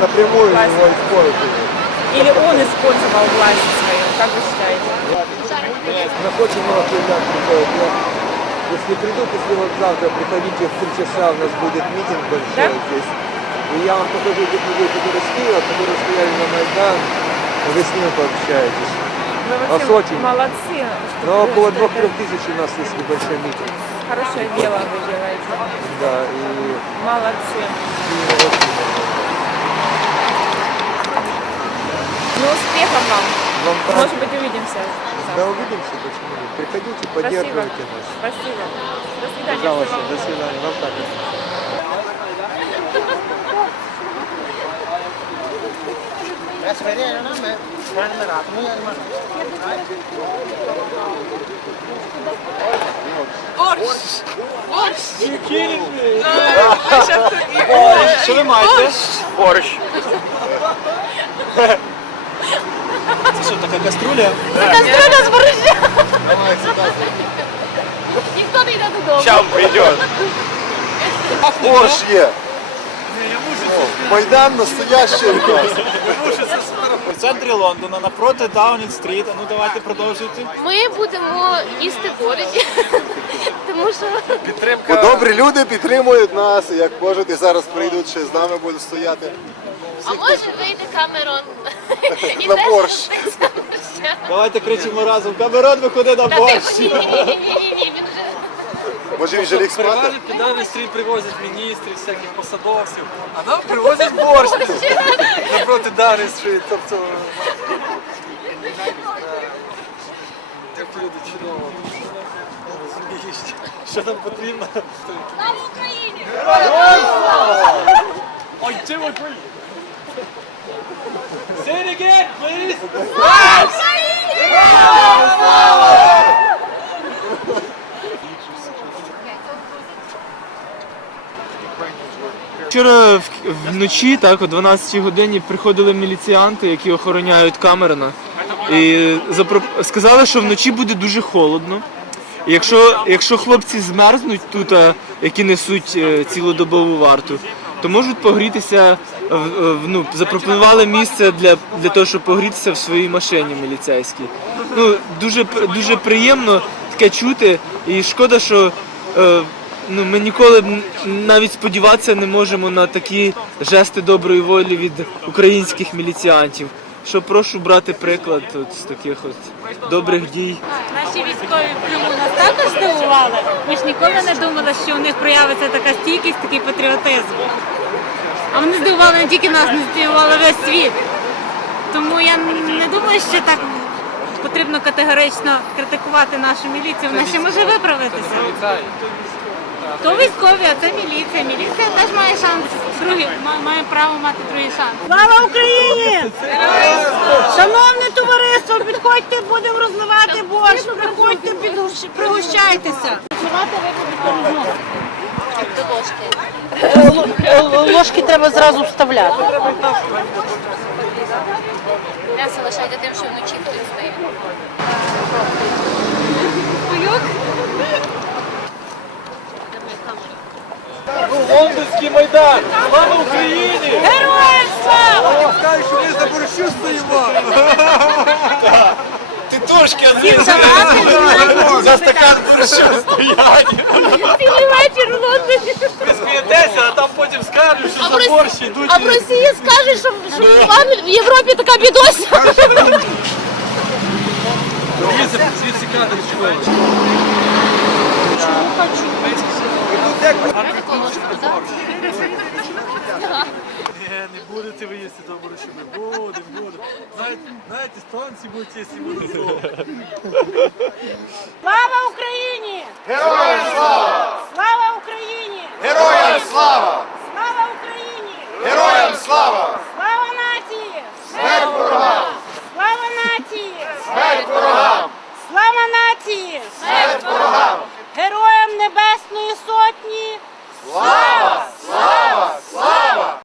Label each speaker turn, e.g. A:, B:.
A: Напрямую
B: власть?
A: его используют.
B: Или он использовал власть свою? Как вы считаете?
A: У нас очень много ребят приходит. Я, если придут, если вот завтра приходите в три часа, у нас будет митинг большой
B: Да?
A: здесь. И я вам покажу тех людей, которые с Киева, которые стояли на Майдан. Вы с ними пообщаетесь.
B: Вы
A: А Сочи?
B: молодцы.
A: Но
B: вы-
A: около двух-трех тысяч у нас есть небольшой митинг.
B: Хорошее дело вы делаете.
A: Да, и
B: Молодцы. Успехов вам.
A: Вам
B: Может
A: правда-
B: быть, увидимся.
A: Да, увидимся, почему нет. Приходите, поддерживайте нас.
B: Спасибо. До свидания.
A: Пожалуйста, до свидания. Вам также.
C: Що ви маєте? Борщ. Це що, така каструля?
D: Кастрюля з борща. Ніхто не йде додому.
C: Ща прийде.
E: Борщ є. Майдан настоящий у нас.
C: В центрі Лондона, напроти Даунінг-стріт. Ну давайте продовжуйте.
D: Ми будемо їсти борщ, тому що
E: Бо добрі люди підтримують нас. і Як можуть, і зараз прийдуть ще з нами будуть стояти.
D: а може вийде Камерон і
E: На
D: теж
E: борщ.
D: зустрічається борща.
C: Давайте кричимо разом. Камерон виходи на
D: Та
C: борщ.
D: тихо, ні,
E: Може він же ліг спати?
F: Переважно під Дарвін стріт привозять міністрів, всяких посадовців, а нам привозять борщ напроти Дарвін стріт. Тобто так люди чудово. Розумієш, що нам потрібно.
D: Слава Україні!
F: Ой, чим Україні? Say it again, please!
G: Вчора вночі, так, о 12 годині приходили міліціянти, які охороняють Камерона. І запро- сказали, що вночі буде дуже холодно. І Якщо, якщо хлопці змерзнуть тут, які несуть е, цілодобову варту, то можуть погрітися. в- Ну, запропонували місце для, для того, щоб погрітися в своїй машині міліцейській. Ну, дуже, дуже приємно таке чути. І шкода, що е, ну, ми ніколи навіть сподіватися не можемо на такі жести доброї волі від українських міліціантів. Що прошу брати приклад от з таких от добрих дій.
H: Наші військові в Криму нас також здивували. Ми ж ніколи не думали, що у них проявиться така стійкість, такий патріотизм. А вони здивували не тільки нас, не здивували весь світ. Тому я не думаю, що так потрібно категорично критикувати нашу міліцію. Вона ще може виправитися. То військові, а це міліція. Міліція теж має шанс. Другий, має право мати другий шанс. Слава Україні! Шановне товариство, підходьте, будемо розливати борщ, приходьте, пригощайтеся.
D: ложки.
H: Ложки треба зразу вставляти.
D: М'ясо лишайте тим, що вночі хтось стоїть.
F: Лондонський майдан! Слава Україні!
H: Героям слава!
A: Скажи, що ми за борщу стоїмо.
C: Тітушки,
H: За
C: стакан борщу стоять.
H: Цілий вечір в Лондоні.
F: Ви смієтеся, а там потім скажуть, що за борщ йдуть.
D: А в Росії скажуть, що, вам в Європі така бідося.
F: Звідси, кадр чого. Не будете ви їсти добре, що ми будемо, будемо. Знаєте, станції будуть їсти будуть Слава Україні!
H: Героям слава! Слава Україні! Героям слава! Слава Україні!
E: Героям слава!
I: Слава нації! Смерть ворогам! Слава нації! Смерть ворогам! Слава нації! Wow.